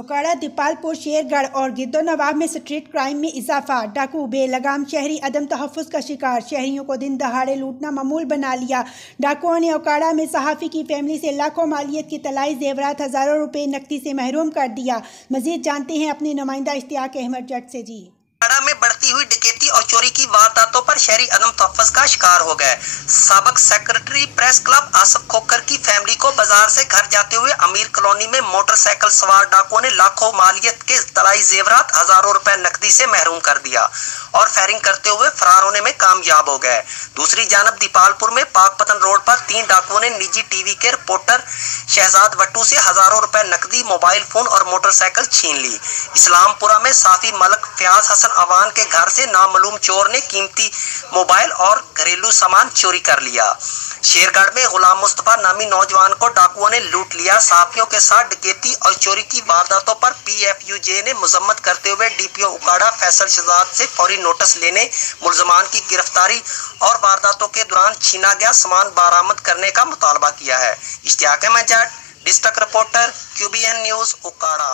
उकाड़ा, दीपालपुर, शेरगढ़ और गिद्धौनवाब में street crime में इजाफा। डाकू बेलगाम शहरी अदम तहफ़्फ़ुज़ का शिकार। शहरियों को दिन दहाड़े लूटना मामूल बना लिया। डाकुओं ने उकाड़ा में सहाफ़ी की फैमिली से लाखों मालियत की तलाई जेवरात हज़ारों रुपए नकदी से महरूम कर दिया। मजीद जानते हैं अपने नुमाइंदा इश्तियाक अहमद जट से। जी, उकाड़ा में बढ़ती हुई डकैती और चोरी की वारदातों पर शहरी अदम तहफ़्फ़ुज़ का शिकार हो गए। साबिक secretary press club Asif Khokhar की फैमिली को बाजार से घर जाते हुए अमीर कॉलोनी में मोटरसाइकिल सवार डाकुओं ने लाखों मालियत के तलाई जेवरात हजारों रुपए नकदी से महरूम कर दिया और फायरिंग करते हुए फरार होने में कामयाब हो गए। दूसरी जानब दीपालपुर में पाकपतन रोड पर 3 डाकुओं ने निजी टीवी के रिपोर्टर शहजाद वट्टू से हजारों रुपए नकदी, मोबाइल फोन और मोटरसाइकिल छीन ली। इस्लामपुरा में साफी मलक फयाज हसन अवान के घर से नामालूम चोर ने कीमती मोबाइल और घरेलू सामान चोरी कर लिया। शेरगढ़ में गुलाम मुस्तफा नामी नौजवान को डाकुओं ने लूट लिया। साथियों के साथ डकैती और चोरी की वारदातों पर PFUJ ने मजम्मत करते हुए DPO उकाड़ा फैसल शहजाद से फौरी नोटिस लेने, मुलजमान की गिरफ्तारी और वारदातों के दौरान छीना गया सामान बरामद करने का मुतालबा किया है। Ishtiaq Ahmed Jat, district reporter, QBN news, उकाड़ा।